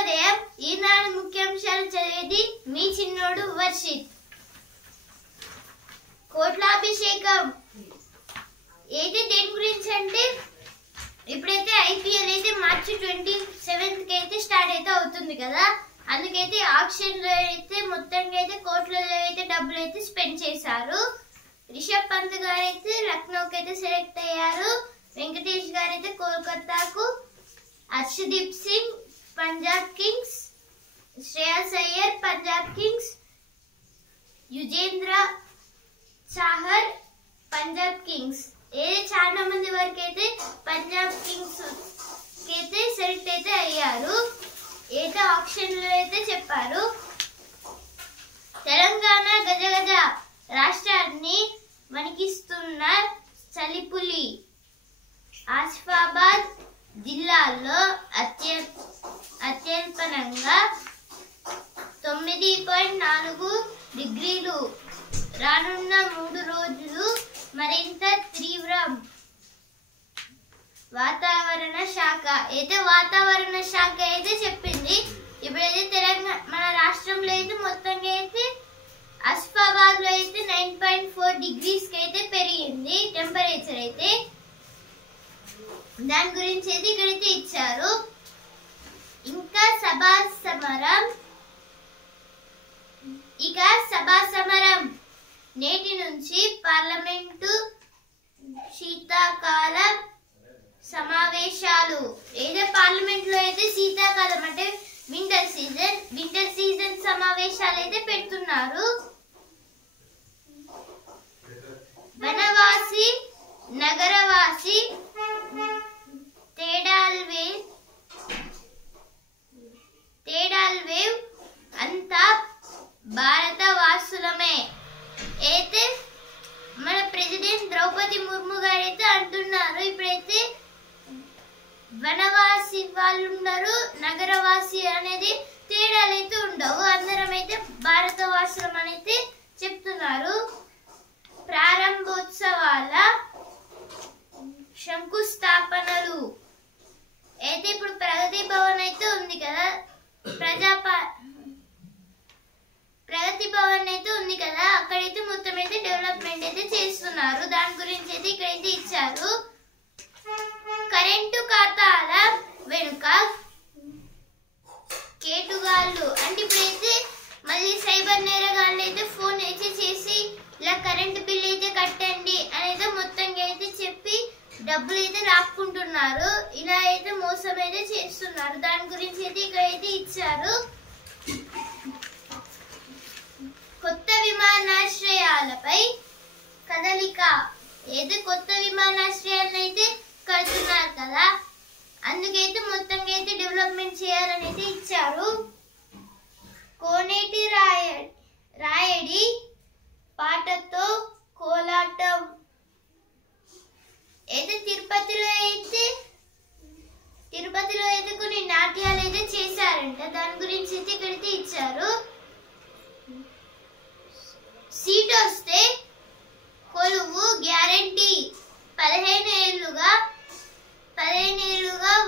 శుభోదయం. ఈనాడు ముఖ్యాంశాలు చదివేది మీ చిన్నోడు వర్షిత్. కోట్లాభిషేకం అయితే దేని గురించి అంటే ఇప్పుడైతే ఐపీఎల్ అయితే మార్చి 27th కి అయితే స్టార్ట్ అయితే అవుతుంది కదా. అందుకైతే ఆక్షన్ లో అయితే మొత్తంగా అయితే కోట్లలో అయితే డబ్బులు అయితే స్పెండ్ చేశారు. రిషబ్ పంత్ గారు అయితే లక్నోకి అయితే సెలెక్ట్ అయ్యారు. వెంకటేష్ గారు అయితే కోల్కతాకు, Harshdeep Singh Punjab kings, Shreyas Iyer Punjab kings, Yuzvendra Chahar Punjab kings. చాలా మంది వరకు అయితే పంజాబ్ కింగ్స్ అయితే సెలెక్ట్ అయితే అయ్యారు. ఏదో ఆప్షన్ లో అయితే చెప్పారు. తెలంగాణ గజగజ రాష్ట్రాన్ని వణికిస్తున్న చలిపులి. ఆసిఫాబాద్ జిల్లాలో అత్యల్పనంగా 9.4 డిగ్రీలు. రానున్న 3 రోజులు మరింత తీవ్రం. వాతావరణ శాఖ అయితే చెప్పింది. ఇప్పుడైతే తెలంగాణ మన రాష్ట్రంలో అయితే మొత్తంగా అయితే ఆసిఫాబాద్ లో అయితే 9.4 డిగ్రీస్ కి అయితే పెరిగింది టెంపరేచర్ అయితే. దాని గురించి అయితే ఇక్కడైతే ఇచ్చారు. ఇంకా సభా సమరం నేటి నుంచి పార్లమెంటు శీతాకాల సమావేశాలు. ఏదో పార్లమెంట్ లో అయితే శీతాకాలం అంటే వింటర్ సీజన్ సమావేశాలు అయితే పెడుతున్నారు. వనవాసి నగరవాసి తేడాల్వేవ్ అంతా భారత వాసులమే. అయితే మన ప్రెసిడెంట్ ద్రౌపది ముర్ము గారు అయితే అంటున్నారు, ఇప్పుడైతే వనవాసి వాళ్ళు ఉన్నారు, నగరవాసి అనేది తేడాలు అయితే ఉండవు, అందరం అయితే భారత వాసులం అనేది చెప్తున్నారు. ప్రారంభోత్సవాల శంకుస్థాపనలు అయితే ఇప్పుడు ప్రగతి భవన్ అయితే ఉంది కదా, ప్రగతి భవన్ అయితే ఉంది కదా, అక్కడైతే మొత్తం అయితే డెవలప్మెంట్ అయితే చేస్తున్నారు. దాని గురించి అయితే ఇక్కడైతే ఇచ్చారు. కరెంటు ఖాతాల వెనుక కేటుగాళ్ళు అంటే ఇప్పుడైతే మళ్ళీ సైబర్ నేరగాళ్ళు అయితే ఫోన్ అయితే చేసి ఇలా కరెంటు బిల్ అయితే కట్టండి అనేది మొత్తంగా అయితే చెప్పి డబ్బులు అయితే రాక్కుంటున్నారు. ఇలా అయితే మోసం అయితే చేస్తున్నారు. దాని గురించి అయితే ఇక్కడైతే ఇచ్చారు. కొత్త విమానాశ్రయాలపై కదలిక. ఏదో కొత్త విమానాశ్రయాలను అయితే కడుతున్నారు కదా, అందుకైతే మొత్తంగా అయితే డెవలప్మెంట్ చేయాలని అయితే ఇచ్చారు. కోనేటి రాయడి పాటతో కోలాటం. అయితే తిరుపతిలో అయితే కొన్ని నాట్యాలు అయితే చేశారంట. దాని గురించి అయితే ఇక్కడైతే ఇచ్చారు. సీట్ వస్తే కొలువు గ్యారంటీ. 15 ఏళ్లుగా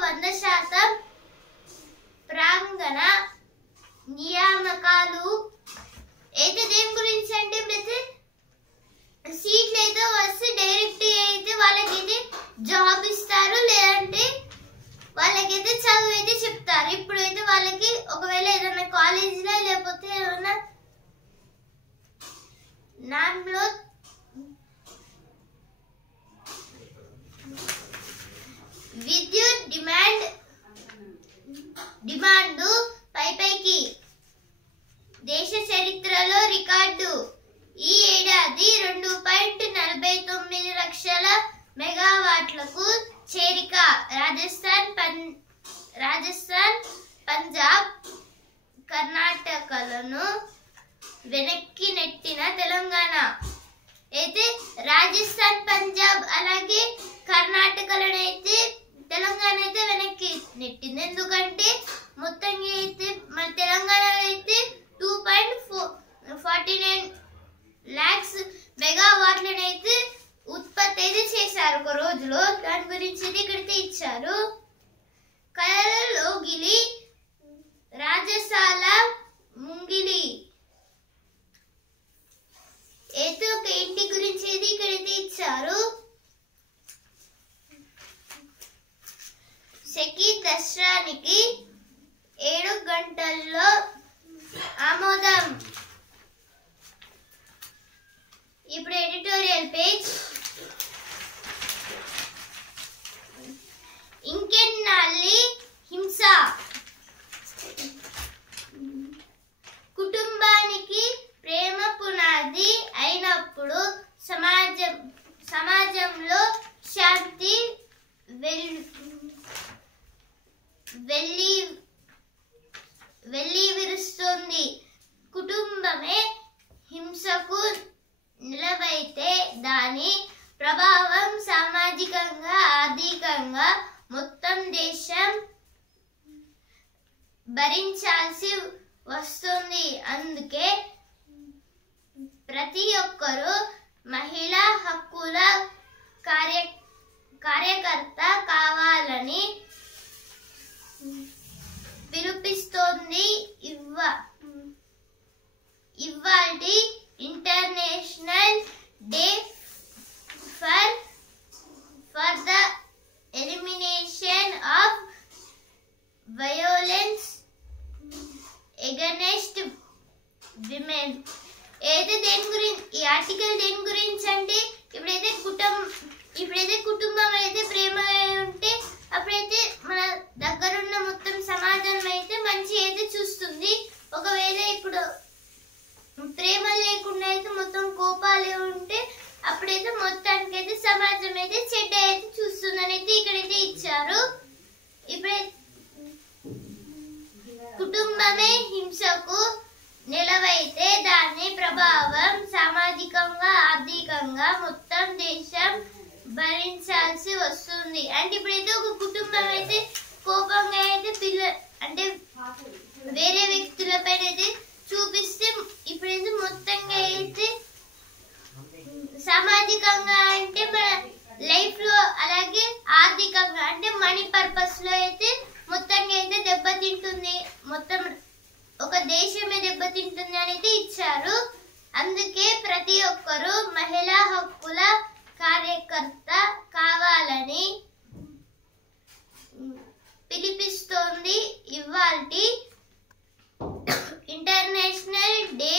100% ప్రాంగణ నియామకాలు. అయితే దేని గురించి అంటే ఇప్పుడైతే సీట్లు అయితే వస్తే డైరెక్ట్ అయితే వాళ్ళకైతే జాబ్ ఇస్తారు, లేదంటే వాళ్ళకైతే చదువు అయితే చెప్తారు. ఇప్పుడైతే వాళ్ళకి ఒకవేళ ఏదైనా కాలేజీలో లేకపోతే ఏదైనా నాన్లో విద్యుత్ డిమాండ్ పైకి. దేశ చరిత్రలో రికార్డు. ఈ ఏడాది 2.49 లక్షల మెగావాట్లకు చేరిక. రాజస్థాన్ పంజాబ్ కర్ణాటకలను వెనక్కి నెట్టిన తెలంగాణ. అయితే రాజస్థాన్ పంజాబ్ అలాగే కర్ణాటకలను అయితే తెలంగాణ అయితే వెనక్కి నెట్టింది. ఎందుకంటే మొత్తంగా అయితే మన తెలంగాణ అయితే 2.49 lakhs మెగావాట్లను అయితే ఉత్పత్తి అయితే చేశారు ఒక రోజులో. దాని గురించి ఇక్కడైతే ఇచ్చారు. కళలో గిలి టర్కీ దసరానికి 7 గంటల్లో ఆమోదం. ఇప్పుడు ఎడిటోరియల్ పేజ్. ఇంకెన్నాళ్ళి హింస, కుటుంబానికి ప్రేమ పునాది అయినప్పుడు సమాజంలో శాంతి వెల్లివిరుస్తుంది. కుటుంబమే హింసకు నిలవైతే దాని ప్రభావం సామాజికంగా, ఆర్థికంగా మొత్తం దేశం భరించాల్సి వస్తుంది. అందుకే ప్రతి ఒక్కరూ మహిళా హక్కుల కార్యకర్త కావాలని పిలుపిస్తోంది. ఇవాల్టి international day for the elimination of violence against women. అయితే దేని గురించి ఈ ఆర్టికల్ దేని గురించి అంటే ఇప్పుడైతే కుటుంబం అయితే ప్రేమ ఉంటే అప్పుడైతే మన దగ్గరున్న మొత్తం సమాజం అయితే మంచి అయితే చూస్తుంది. ఒకవేళ ఇప్పుడు ప్రేమ లేకుండా అయితే మొత్తం కోపాలే ఉంటే అప్పుడైతే మొత్తానికి అయితే సమాజం అయితే చెడ్డ అయితే చూస్తుందని అయితే ఇక్కడైతే ఇచ్చారు. ఇప్పుడైతే కుటుంబమే హింసకు నిలవైతే దాని ప్రభావం సామాజికంగా, ఆర్థికంగా మొత్తం దేశం భరించాల్సి వస్తుంది. అంటే ఇప్పుడైతే ఒక కుటుంబం అయితే కోపంగా అయితే అంటే వేరే వ్యక్తులపై అయితే చూపిస్తే ఇప్పుడైతే మొత్తంగా అయితే సామాజికంగా అంటే మన లైఫ్ లో, అలాగే ఆర్థికంగా అంటే మనీ పర్పస్ లో అయితే మొత్తంగా అయితే దెబ్బతింటుంది. మొత్తం ఒక దేశమే దెబ్బతింటుంది అనేది ఇచ్చారు. అందుకే ప్రతి ఒక్కరూ మహిళా హక్కుల కార్యకర్త కావాలని పిలిపిస్తోంది. ఇవాల్టి international day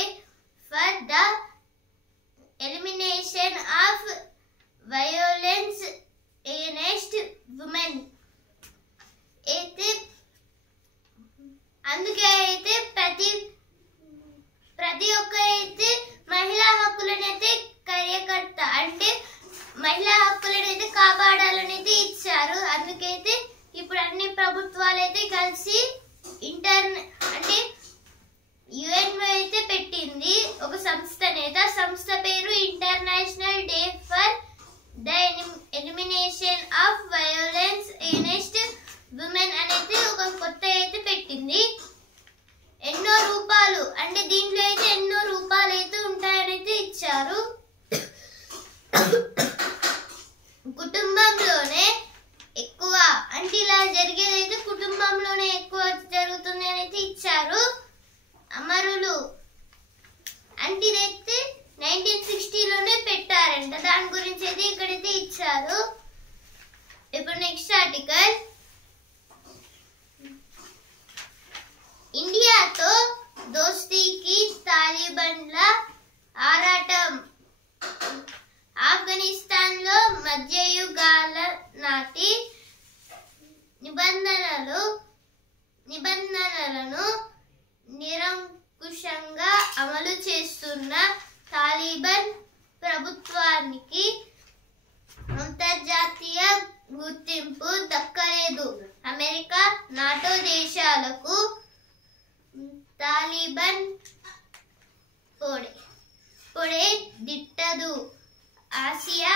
for the elimination of violence against women. అయితే అందుకే అయితే ప్రతి ఒక్కరైతే మహిళా హక్కులను అయితే కార్యకర్త అంటే మహిళా హక్కులను అయితే కాపాడాలనైతే ఇచ్చారు. అందుకైతే ఇప్పుడు అన్ని ప్రభుత్వాలు అయితే కలిసి అంటే యుఎన్ అయితే పెట్టింది ఒక సంస్థ పేరు international day for the elimination of violence against women అనేది ఒక కొత్త అయితే పెట్టింది. ఎన్నో రూపాలు అంటే దీంట్లో అయితే ఎన్నో రూపాలు అయితే ఉంటాయని అయితే ఇచ్చారు. కుటుంబంలోనే ఎక్కువ అంటే ఇలా జరిగేదైతే కుటుంబంలోనే ఎక్కువ జరుగుతుంది అని అయితే ఇచ్చారు. అమరులు అంటే ఇదైతే 1960లోనే పెట్టారంట. దాని గురించి అయితే ఇక్కడైతే ఇచ్చారు. ఇప్పుడు నెక్స్ట్ ఆర్టికల్. ఇండియాతో దోస్తీకి తాలిబాన్ల ఆరాటం. ఆఫ్ఘనిస్తాన్ లో మధ్యయుగాల నాటి నిబంధనలను నిరంకుశంగా అమలు చేస్తున్న తాలిబాన్ ప్రభుత్వానికి అంతర్జాతీయ గుర్తింపు దక్కలేదు. అమెరికా, నాటో దేశాలకు తాలిబాన్ పొడే దిట్టదు. ఆసియా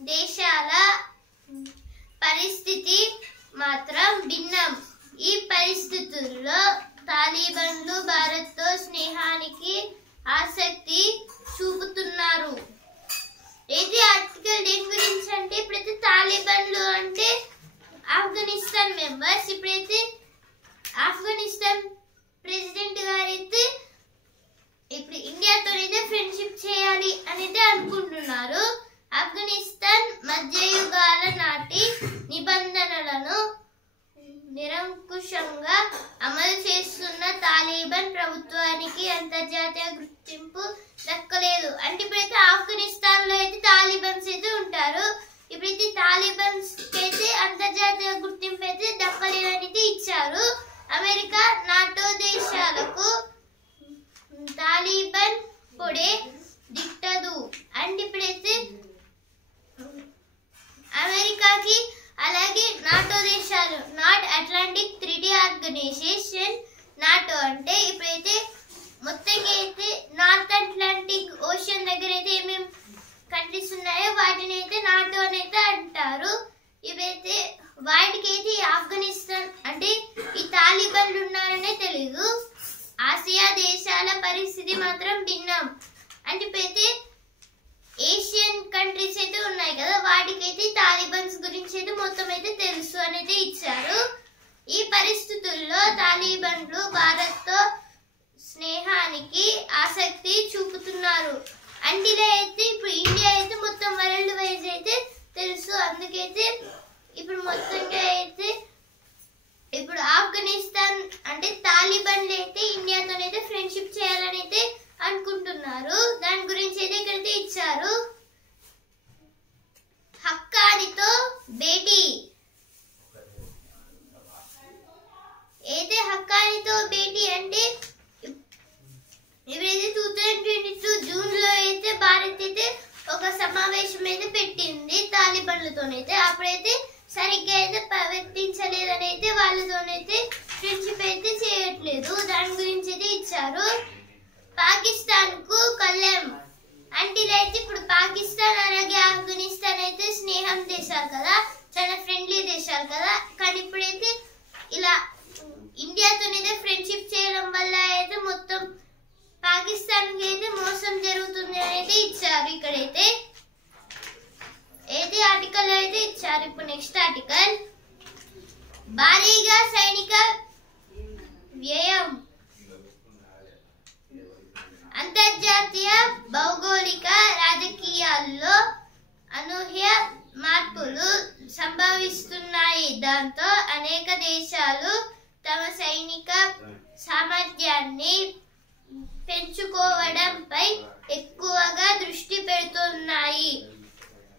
దేశాల పరిస్థితి మాత్రం భిన్నం. ఈ పరిస్థితుల్లో తాలిబాన్లు భారత్తో స్నేహానికి ఆసక్తి చూపుతున్నారు. ఇది ఆర్టికల్ దేని గురించి అంటే ఇప్పుడైతే తాలిబాన్లు అంటే ఆఫ్ఘనిస్తాన్ మెంబర్స్. ఇప్పుడైతే ఆఫ్ఘనిస్తాన్ ప్రెసిడెంట్ గారైతే ఇప్పుడు ఇండియాతో అయితే ఫ్రెండ్షిప్ చేయాలి అనేది అనుకుంటున్నారు. ఆఫ్ఘనిస్తాన్ మధ్యయుగాల నాటి నిబంధనలను నిరంకుశంగా అమలు చేస్తున్న తాలిబాన్ ప్రభుత్వానికి అంతర్జాతీయ గుర్తింపు దక్కలేదు. అంటే ఇప్పుడైతే ఆఫ్ఘనిస్తాన్ లో అయితే తాలిబాన్స్ అయితే ఉంటారు. ఇప్పుడైతే తాలిబాన్స్ అయితే అంతర్జాతీయ గుర్తింపు అయితే దక్కలేదని ఇచ్చారు. అమెరికా నాటో దేశాలకు తాలిబాన్ పొడే దిట్టదు. అండ్ ఇప్పుడైతే అమెరికాకి అలాగే నాటో దేశాలు North Atlantic Treaty Organization NATO అంటే ఇప్పుడైతే మొత్తంగా అయితే నార్త్ అట్లాంటిక్ ఓషన్ దగ్గర అయితే ఏమేమి కంట్రీస్ ఉన్నాయో వాటిని అయితే నాటో అని అయితే అంటారు. ఇవైతే వాటికైతే ఆఫ్ఘనిస్తాన్ అంటే ఈ తాలిబాన్లు ఉన్నారనే తెలీదు. ఆసియా దేశాల పరిస్థితి మాత్రం భిన్నం. అంటే ఇప్పుడైతే ఏషియన్ కంట్రీస్ అయితే ఉన్నాయి కదా, వాటికైతే తాలిబాన్స్ గురించి అయితే మొత్తం అయితే తెలుసు అనేది ఇచ్చారు. ఈ పరిస్థితుల్లో తాలిబాన్లు భారత్తో స్నేహానికి ఆసక్తి చూపుతున్నారు. అండ్ ఇలా అయితే ఇప్పుడు ఇండియా అయితే మొత్తం వరల్డ్ వైజ్ అయితే తెలుసు. అందుకైతే ఇప్పుడు మొత్తంగా అయితే ఇప్పుడు ఆఫ్ఘనిస్తాన్ అంటే తాలిబాన్లు అయితే ఇండియాతోనైతే ఫ్రెండ్షిప్ చేయాలని అయితే అనుకుంటున్నారు. దాని గురించి అయితే ఇక్కడైతే ఇచ్చారు. హక్కానితో భేటీ అయితే హక్కానితో భేటీ అంటే ఇప్పుడైతే 2022 జూన్ లో అయితే భారత్ అయితే ఒక సమావేశం అయితే పెట్టింది తాలిబాన్లతోనైతే. అప్పుడైతే సరిగ్గా అయితే ప్రవర్తించలేదని అయితే వాళ్ళతోనైతే ఫ్రెండ్షిప్ అయితే చేయట్లేదు. దాని గురించి అయితే ఇచ్చారు. పాకిస్తాన్ కు కళ్ళెం అంటే ఇలా అయితే ఇప్పుడు పాకిస్తాన్ అలాగే ఆఫ్ఘనిస్తాన్ అయితే స్నేహం దేశాలు కదా, చాలా ఫ్రెండ్లీ దేశాలు కదా. కానీ ఇప్పుడైతే ఇలా ఇండియాతోనైతే ఫ్రెండ్షిప్ చేయడం వల్ల అయితే మొత్తం పాకిస్తాన్ కి అయితే మోసం జరుగుతుంది అని అయితే ఇచ్చారు. ఇక్కడైతే అయితే ఆర్టికల్ అయితే ఇచ్చారు. ఇప్పుడు నెక్స్ట్ ఆర్టికల్ భారీగా సైనిక వ్యయం అంతర్జాతీయ భౌగోళిక రాజకీయాల్లో అనూహ్య మార్పులు సంభవిస్తున్నాయి. దాంతో అనేక దేశాలు తమ సైనిక సామర్థ్యాన్ని పెంచుకోవడంపై ఎక్కువగా దృష్టి పెడుతున్నాయి.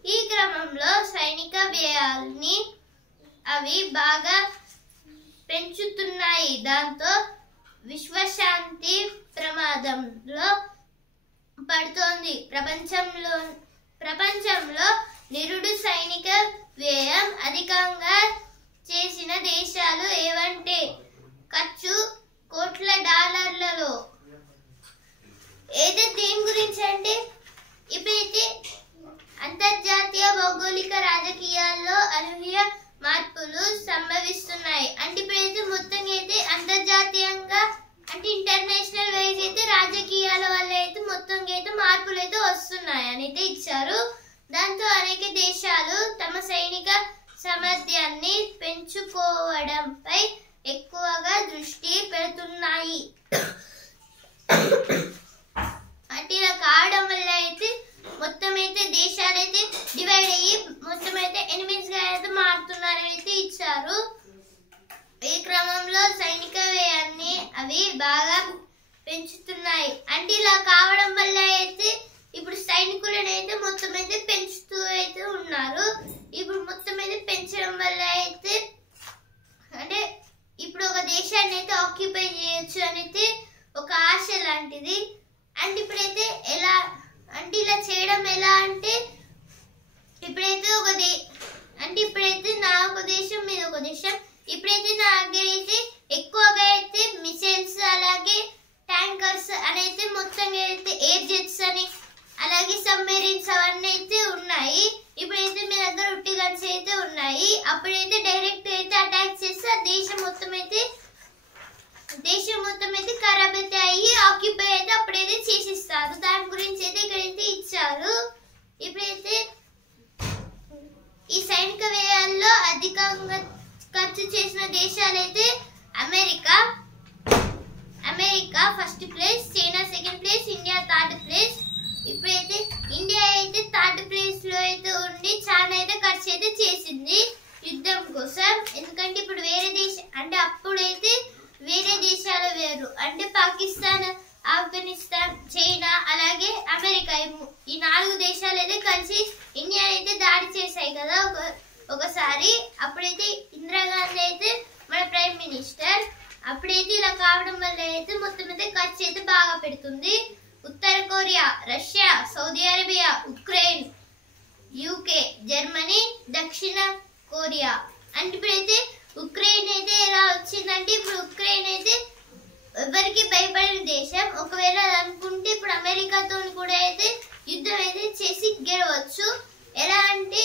ఈ క్రమంలో సైనిక వ్యయాల్ని అవి బాగా పెంచుతున్నాయి. దాంతో విశ్వశాంతి ప్రమాదంలో పడుతోంది. ప్రపంచంలో నిరుడు సైనిక వ్యయం అధికంగా చేసిన దేశాలు ఏవంటే ఖర్చు కోట్ల డాలర్లలో. అయితే దేని గురించి అంటే ఇప్పుడైతే అంతర్జాతీయ భౌగోళిక రాజకీయాల్లో అనూహ్య మార్పులు సంభవిస్తున్నాయి. అంటే ఇప్పుడైతే మొత్తం అయితే అంతర్జాతీయంగా అంటే ఇంటర్నేషనల్ వైజ్ అయితే రాజకీయాల వల్ల అయితే మొత్తం అయితే మార్పులు అయితే వస్తున్నాయి అని అయితే ఇచ్చారు. దాంతో అనేక దేశాలు తమ సైనిక సామర్థ్యాన్ని పెంచుకోవడంపై ఎక్కువగా దృష్టి పెడుతున్నాయి. అంటే ఇలా కావడం వల్ల అయితే మొత్తం అయితే దేశాలు అయితే డివైడ్ అయ్యి మొత్తం అయితే ఎనిమిస్ గా అయితే మారుతున్నారని అయితే ఇచ్చారు. ఈ క్రమంలో సైనిక వ్యయాన్ని అవి బాగా పెంచుతున్నాయి. అంటే ఇలా కావడం వల్ల అయితే ఇప్పుడు సైనికులను అయితే మొత్తం అయితే పెంచుతూ అయితే ఉన్నారు. ఇప్పుడు మొత్తం అయితే పెంచడం వల్ల అయితే అంటే ఇప్పుడు ఒక దేశాన్ని అయితే ఆక్యుపై చేయొచ్చు అనేది ఒక ఆశ లాంటిది. అండ్ ఇప్పుడైతే ఎలా అంటే ఇలా చేయడం ఎలా అంటే ఇప్పుడైతే అంటే ఇప్పుడైతే నా ఒక దేశం మీద ఒక దేశం ఇప్పుడైతే నా దగ్గర అయితే ఎక్కువగా అయితే మిసైల్స్ అలాగే ట్యాంకర్స్ అనేది మొత్తంగా అయితే ఎయిర్ జెట్స్ అని అలాగే సబ్మెరీన్స్ అవన్నీ అయితే ఉన్నాయి. ఇప్పుడైతే మీ దగ్గర ఉట్టి గన్స్ అయితే ఉన్నాయి. అప్పుడైతే డైరెక్ట్ అయితే అటాక్ చేస్తే దేశం మొత్తం అయితే ఖరాబ్ అయితే అయ్యి ఆక్యుపై అయితే అప్పుడైతే చేసిస్తారు. దాని గురించి అయితే ఇక్కడైతే ఇచ్చారు. ఇప్పుడైతే ఈ సైనిక వ్యయాల్లో అధికంగా ఖర్చు చేసిన దేశాలైతే America first place, China second place, India third place. ఇప్పుడైతే ఇండియా అయితే థర్డ్ ప్లేస్ లో అయితే ఉండి చాలా అయితే ఖర్చు అయితే చేసింది యుద్ధం కోసం. ఎందుకంటే ఇప్పుడు వేరే దేశం అంటే అప్పుడు దేశాలు వేరు. అంటే పాకిస్తాన్, ఆఫ్ఘనిస్తాన్, చైనా అలాగే అమెరికా ఈ 4 దేశాలు అయితే కలిసి ఇండియా అయితే దాడి చేశాయి కదా ఒకసారి. అప్పుడైతే ఇందిరాగాంధీ అయితే మన ప్రైమ్ మినిస్టర్. అప్పుడైతే ఇలా కావడం వల్ల అయితే మొత్తం అయితే ఖర్చు అయితే బాగా పెడుతుంది. ఉత్తర Korea, Russia, Saudi Arabia, Ukraine, UK, Germany, దక్షిణ కొరియా. అంటే ఇప్పుడైతే ఉక్రెయిన్ అయితే ఎలా వచ్చిందంటే, ఇప్పుడు ఉక్రెయిన్ అయితే ఎవరికి భయపడిన దేశం. ఒకవేళ అనుకుంటే ఇప్పుడు అమెరికాతో కూడా అయితే యుద్ధం అయితే చేసి గెలవచ్చు. ఎలా అంటే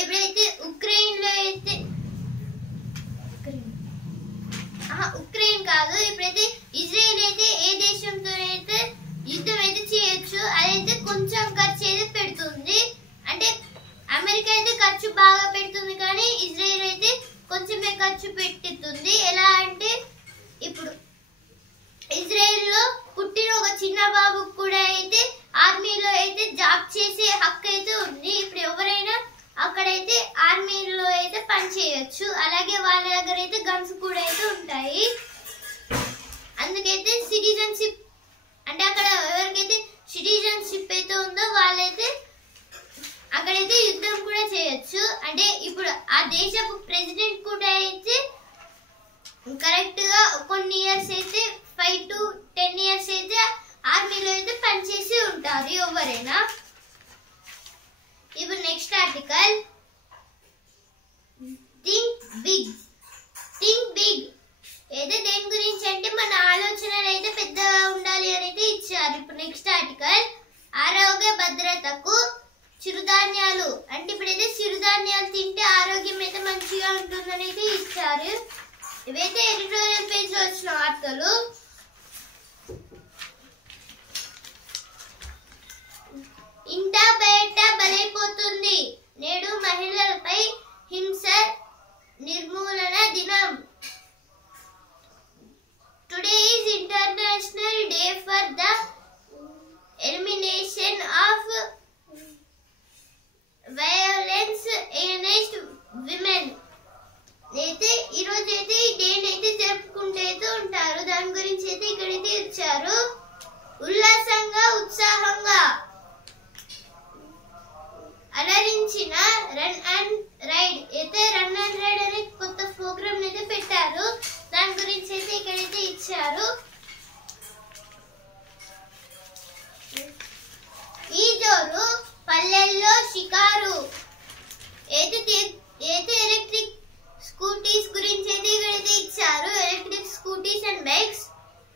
ఇప్పుడైతే ఉక్రెయిన్ లో అయితే ఉక్రెయిన్ కాదు, ఇప్పుడైతే ఇజ్రాయెల్ అయితే ఏ దేశంతో అయితే యుద్ధం అయితే చేయొచ్చు. అదైతే కొంచెం ఖర్చు అయితే పెడుతుంది. అంటే అమెరికా అయితే ఖర్చు బాగా పెడుతుంది కానీ ఇజ్రాయెల్ అయితే కొంచెమే ఖర్చు పెట్టుతుంది. ఎలా అంటే ఇప్పుడు ఇజ్రాయెల్ లో పుట్టిన ఒక చిన్న బాబుకు కూడా అయితే ఆర్మీలో అయితే జాబ్ చేసే హక్కు అయితే ఉంది. ఇప్పుడు ఎవరైనా అక్కడైతే ఆర్మీలో అయితే పని చేయొచ్చు. అలాగే వాళ్ళ దగ్గర అయితే గన్స్ కూడా అయితే ఉంటాయి. అందుకైతే సిటిజన్షిప్ అంటే అక్కడ ఎవరికైతే సిటిజన్షిప్ అయితే ఉందో వాళ్ళైతే అక్కడైతే యుద్ధం కూడా చేయొచ్చు. అంటే ఇప్పుడు ఆ దేశపు ప్రెసిడెంట్ కూడా అయితే కరెక్ట్ గా కొన్ని ఇయర్స్ అయితే 5 to 10 ఇయర్స్ అయితే ఆర్మీలో అయితే పనిచేసి ఉంటారు ఎవరైనా. ఇప్పుడు next article, think big. Think big అయితే దేని గురించి అంటే మన ఆలోచనలు అయితే పెద్దగా ఉండాలి అని అయితే ఇచ్చారు. ఇప్పుడు నెక్స్ట్ ఆర్టికల్, ఆరోగ్య భద్రతకు చిరుధాన్యాలు. అంటే ఇప్పుడైతే చిరుధాన్యాలు తింటే ఆరోగ్యం అయితే మంచిగా ఉంటుందని అయితే ఇచ్చారు. ఇవైతే ఎడిటోరియల్ పేజ్ లో వచ్చిన వార్తలు. ఇంట బయట బలైపోతుంది, నేడు మహిళలపై హింస నిర్మూలన దినం. Today is international day for the elimination of violence against women. అయితే ఈరోజు అయితే ఈ డేని అయితే జరుపుకుంటూ అయితే ఉంటారు. దాని గురించి అయితే ఇక్కడైతే ఇచ్చారు. ఉల్లాసంగా ఉత్సాహంగా అలరించిన రన్ అండ్ రైడ్. అయితే రన్ అండ్ రైడ్ అనే కొత్త ప్రోగ్రామ్ అయితే పెట్టారు. దాని గురించి అయితే ఇక్కడైతే ఇచ్చారు. ఈ జోరు పల్లెల్లో షికారు. అయితే ఎలక్ట్రిక్ స్కూటీస్ గురించి అయితే ఇక్కడైతే ఇచ్చారు. Electric scooties and bikes.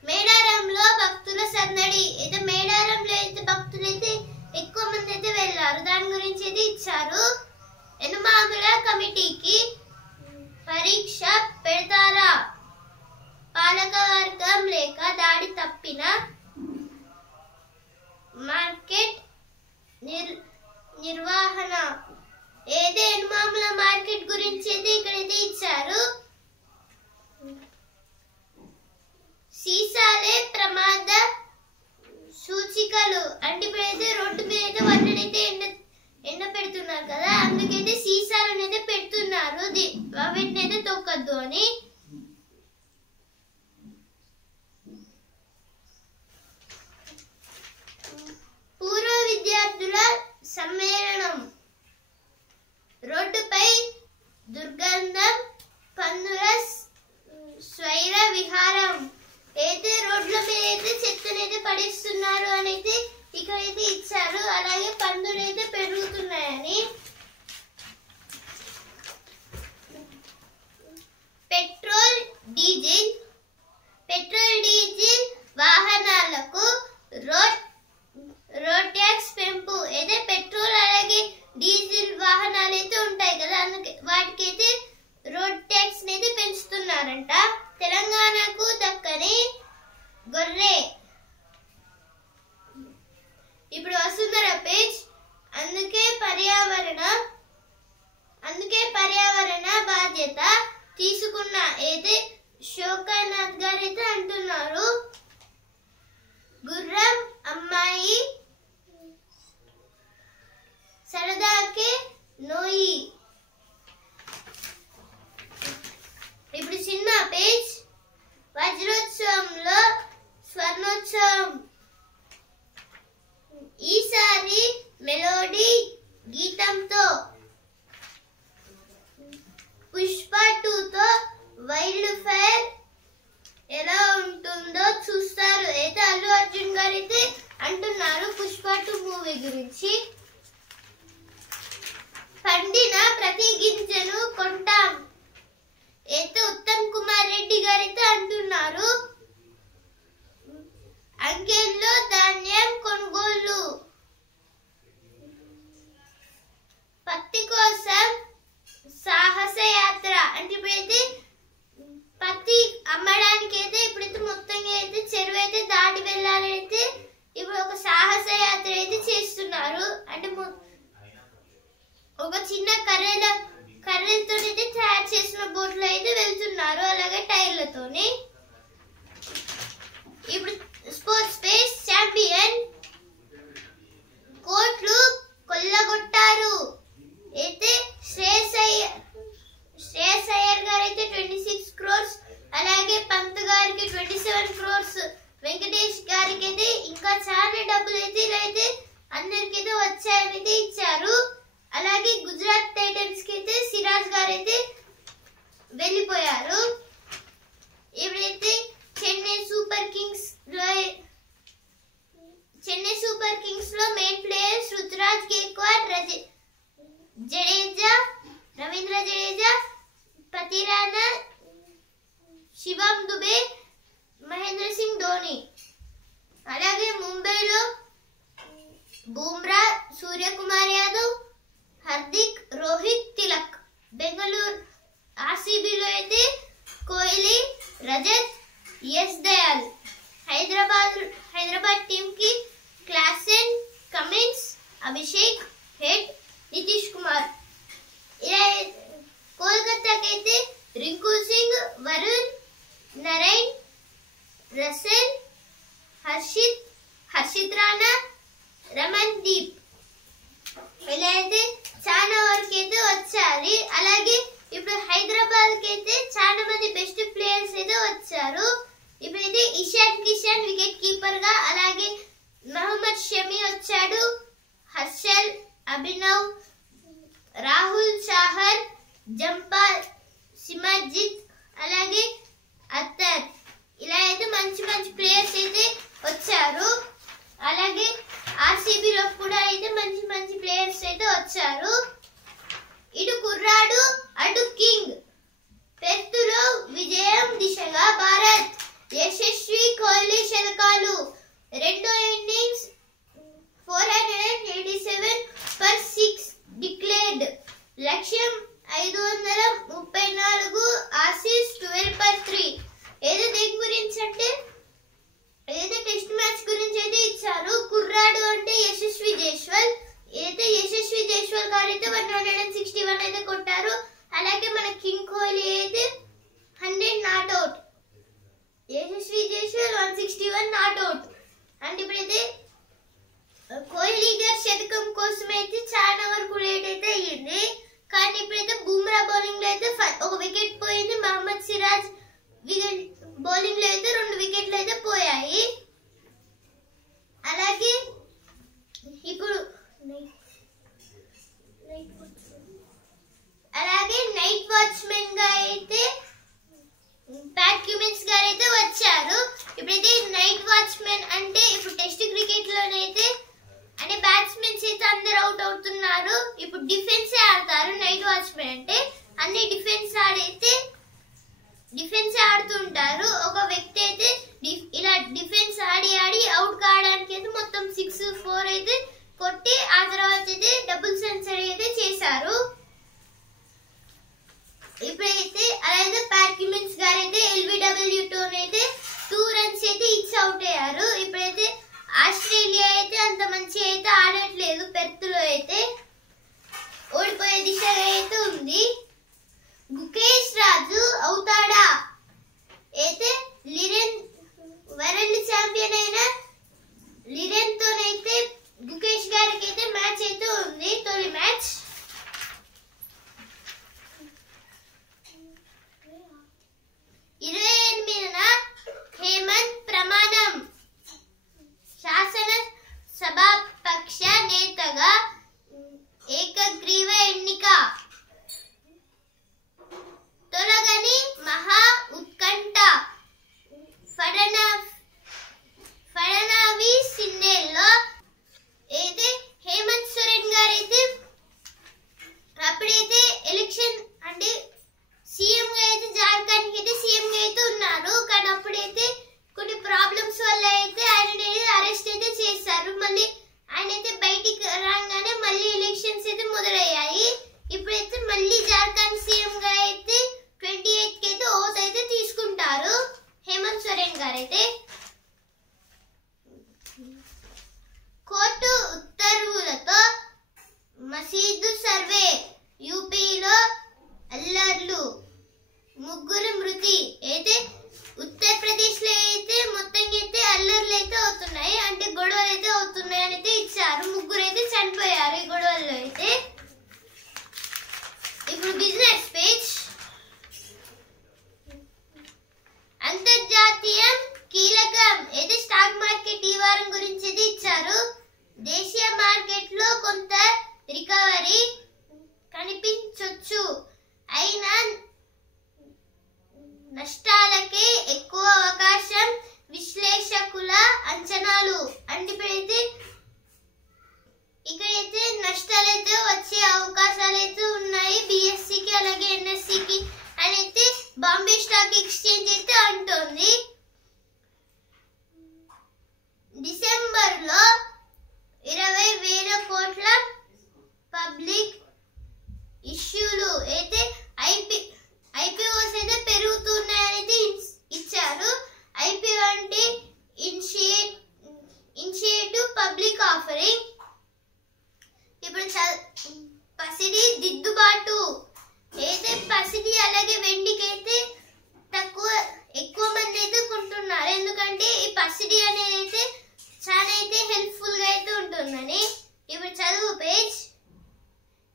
మేడారంలో భక్తుల సందడి. అయితే మేడారంలో అయితే భక్తులు అయితే ఎక్కువ మంది అయితే వెళ్ళారు. దాని గురించి అయితే ఇచ్చారు. ఎనుమాముల కమిటీకి పరీక్ష పెడతారా? పాలకవర్గం లేక దాడి తప్పిన మార్కెట్ నిర్వహణ. ఏదే ఎనుమాముల మార్కెట్ గురించి అయితే ఇక్కడైతే ఇచ్చారు. సీసాలే ప్రమాద సూచికలు. అంటే ఇప్పుడైతే రోడ్డు మీద అయితే వాటిని అయితే ఎండ పెడుతున్నారు కదా, అందుకైతే సీసాలను అయితే పెడుతున్నారు వీటిని అయితే తొక్కద్దు అని. పూర్వ విద్యార్థుల సమ్మేళనం. రోడ్డుపై దుర్గంధం, పందుల స్వైర విహారం. అయితే రోడ్ల మీద అయితే చెత్తనైతే పడేస్తున్నారు అని అయితే ఇక్కడైతే ఇచ్చారు. అలాగే పందులు అయితే పెరుగుతున్నాయని. పెట్ గారు అయితే ఇప్పుడు ఒక సాహస యాత్ర అయితే చేస్తున్నారు. అంటే ఒక చిన్న కర్రలతో అయితే తయారు చేసిన బోట్లో అయితే వెళ్తున్నారు, అలాగే టైర్లతోని. ఇప్పుడు స్పోర్ట్స్ స్పేస్ ఛాంపియన్ కోట్లు కొల్లగొట్టారు అయితే శ్రేయస్ అయ్యర్ గారు అయితే 26 crores, అలాగే పంత్ గారికి 27 crores, వెంకటేష్ గారికి అయితే ఇంకా చాలా డబ్బులు అయితే అందరికైతే వచ్చాయని ఇచ్చారు. అలాగే గుజరాత్ టైటన్స్ కి అయితే సిరాజ్ గారు అయితే వెళ్ళిపోయారు. ఇప్పుడైతే చెన్నై సూపర్ కింగ్స్ లో మెయిన్ ప్లేయర్స్ రుతురాజ్ గైక్వాడ్, రవీంద్ర జడేజా, పతిరానా, శివం దుబే, మహేంద్ర సింగ్ ధోని. అలాగే ముంబైలో బూమ్రా, సూర్యకుమార్ యాదవ్, హార్దిక్, రోహిత్, తిలక్. బెంగళూరు ఆర్సీబీలో అయితే కోహ్లీ, రజత్, యశ్ దయాల్. హైదరాబాద్ టీమ్ కి Klaasen, Cummins, Abhishek, head, Nitish Kumar. ఇలా కోల్కతాకి అయితే రింకు సింగ్, వరుణ్, నరైన్, రసెల్, హర్షిత్ రాణా, రమన్ దీప్. ఇలా అయితే చాలా వరకు అయితే వచ్చారు. అలాగే ఇప్పుడు హైదరాబాద్ కి అయితే చాలా మంది బెస్ట్ ప్లేయర్స్ అయితే వచ్చారు. ఇప్పుడైతే ఇషాన్ కిషన్ వికెట్ కీపర్ గా, అలాగే మహమ్మద్ షమి వచ్చాడు, హర్షల్, అభినవ్, రాహుల్ చాహర్, జంపా, సిమర్జిత్, అలాగే అత్తర్. ఇలా అయితే మంచి ప్లేయర్స్ అయితే వచ్చారు. అలాగే ఆర్సీబీలో కూడా అయితే మంచి ప్లేయర్స్ అయితే వచ్చారు. ఇటు కుర్రాడు అటు కింగ్. పెర్త్లో విజయం దిశగా భారత్. యశస్వి కోహ్లీ శతకాలు. రెండో ఇన్నింగ్స్ 487 for 6 డిక్లేర్డ్. లక్ష్యం 534, ఆసీస్ 12 for 3. ఏదో దేని గురించి అంటే ఏదైతే టెస్ట్ మ్యాచ్ గురించి అయితే ఇచ్చారు. కుర్రాడు అంటే యశస్వి జైస్వాల్. ఏదైతే యశస్వి జైస్వాల్ గారు అయితే 161 అయితే కొట్టారు. అలాగే మన కింగ్ కోహ్లీ అయితే 100 not out. Yashasvi Jaiswal 161 not out. And ఇప్పుడైతే కోహ్లీ గారి శతకం కోసం అయితే చాలా వరకు లేట్ అయితే అయ్యింది. కానీ ఇప్పుడైతే బూమ్రా బౌలింగ్ లో అయితే ఒక వికెట్ పోయింది. మహమ్మద్ సిరాజ్ బౌలింగ్ లో అయితే 2 వికెట్లు అయితే పోయాయి. అలాగే ఇప్పుడు నైట్ వాచ్మెన్ గా అయితే ప్యాట్ క్యూమిన్స్ గారు అయితే వచ్చారు. ఇప్పుడైతే నైట్ వాచ్మెన్ అంటే ఇప్పుడు టెస్ట్ క్రికెట్ లోనైతే అంటే బ్యాట్స్మెన్స్ అయితే అందరు అవుట్ అవుతున్నారు. ఇప్పుడు డిఫెన్స్ ఆడతారు. నైట్ వాచ్మెన్ అంటే అన్ని డిఫెన్స్ ఆడుతుంటారు. ఒక వ్యక్తి అయితే ఇలా డిఫెన్స్ ఆడి అవుట్ కావడానికి అయితే మొత్తం 6, 4 అయితే కొట్టి ఆ తర్వాత అయితే డబుల్ సెంచరీ అయితే చేశారు. ఇప్పుడైతే అలాగే ప్యాట్ క్యూమిన్స్ గారు అయితే LBW తోనైతే 2 runs అయితే ఇచ్చి అవుట్ అయ్యారు. ఇప్పుడైతే ఆస్ట్రేలియా అయితే అంత మంచి అయితే ఆడట్లేదు. పెర్త్లో అయితే ఓడిపోయే దిశగా అయితే ఉంది. గుకేష్ రాజు అవుతాడా? అయితే వరల్డ్ ఛాంపియన్ అయిన లిరెన్ తోనైతే గుకేష్ గారికి అయితే మ్యాచ్ అయితే ఉంది. తొలి మ్యాచ్. హేమంత్ ప్రమాణం. స్మృతి అయితే ఉత్తరప్రదేశ్ లో అయితే మొత్తం అయితే అల్లర్లు అయితే అవుతున్నాయి, అంటే గొడవలు అయితే అవుతున్నాయి అని అయితే ఇచ్చారు. ముగ్గురు అయితే చనిపోయారు ఈ గొడవల్లో అయితే. ఇప్పుడు బిజినెస్ పేజ్. అంతర్జాతీయం కీలకం అయితే స్టాక్ మార్కెట్ ఈ వారం గురించి అయితే ఇచ్చారు. దేశీయ మార్కెట్ లో కొంత రికవరీ కనిపించొచ్చు, అయినా నష్టాలకే ఎక్కువ అవకాశం విశ్లేషకుల అంచనాలు. అంటే ఇక్కడైతే నష్టాలైతే వచ్చే అవకాశాలు అయితే ఉన్నాయి బిఎస్సికి అలాగే ఎన్ఎస్సికి అని అయితే బాంబే స్టాక్ ఎక్స్చేంజ్ అయితే అంటోంది. డిసెంబర్ లో 20,000 కోట్ల పబ్లిక్ ఇష్యూలు అయితే ఐపీఓస్ అయితే పెరుగుతున్నాయని అయితే ఇచ్చారు. ఐపీఓ అంటే ఇనిషియేటివ్ పబ్లిక్ ఆఫరింగ్. ఇప్పుడు పసిడి దిద్దుబాటు అయితే పసిడి అలాగే వెండికి అయితే ఎక్కువ మంది అయితే కొంటున్నారు, ఎందుకంటే ఈ పసిడి అనేది అయితే చాలా అయితే హెల్ప్ఫుల్ గా అయితే ఉంటుందని. ఇప్పుడు చదువు పేజ్.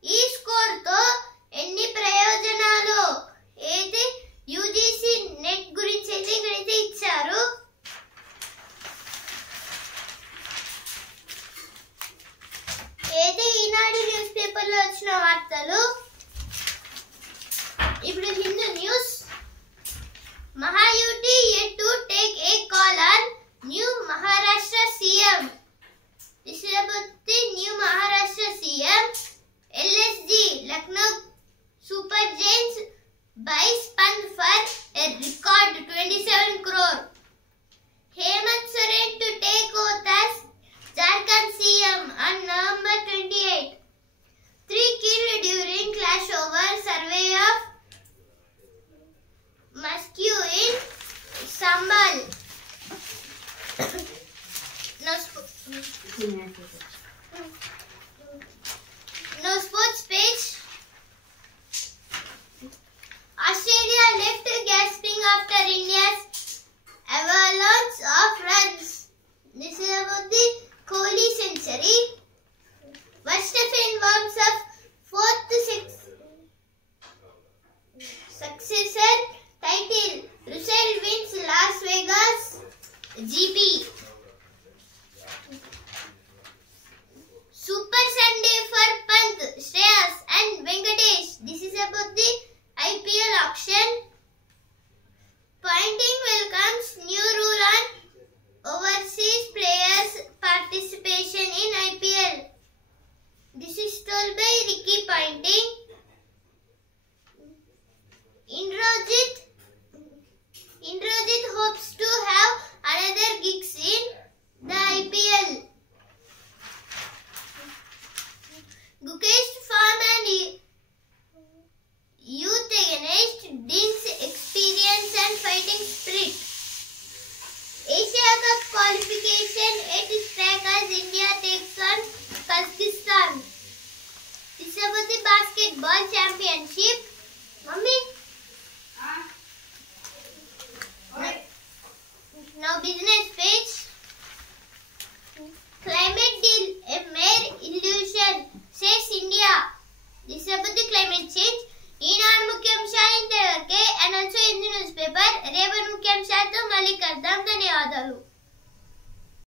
ఈ స్కోర్ తో ఎన్ని ప్రయోజనాలు అయితే యూజీసీ నెట్ గురించి అయితే ఇక్కడైతే ఇచ్చారు. అయితే ఈనాడు న్యూస్ పేపర్ లో వచ్చిన వార్తలు. ఇప్పుడు Hindu news. Mahayuti yet to take a call on new Maharashtra CM. This is about the new Maharashtra CM. LSG Lucknow Super Giants buys Pant for a record 27 crore. Hemant Soren to take oath as Jharkhand CM on November 28. 3 killed during clash over survey of Muskew in Sambal. No sports page. Australia left gasping after India's avalanche of runs. This is about the Kohli century. Verstappen warms up fourth successor title. Russell wins Las Vegas GP. Super Sunday for Pant, Shreyas and Venkatesh. This is about the IPL auction. Pointing welcomes new rule on overseas players' participation in IPL. This is told by Ricky Pointing. Indrajit hopes to have another gigs in the IPL. Gukesh farm and youth against Dink's experience and fighting spirit. Asia Cup qualification 8 track as India takes on Kazakhstan. This is about the basketball championship. Mummy? Now business page. Climate deal, a mere illusion, says India. This is about the climate change. ఈనాడు ముఖ్యాంశాలు ఇంతవరకే, and also in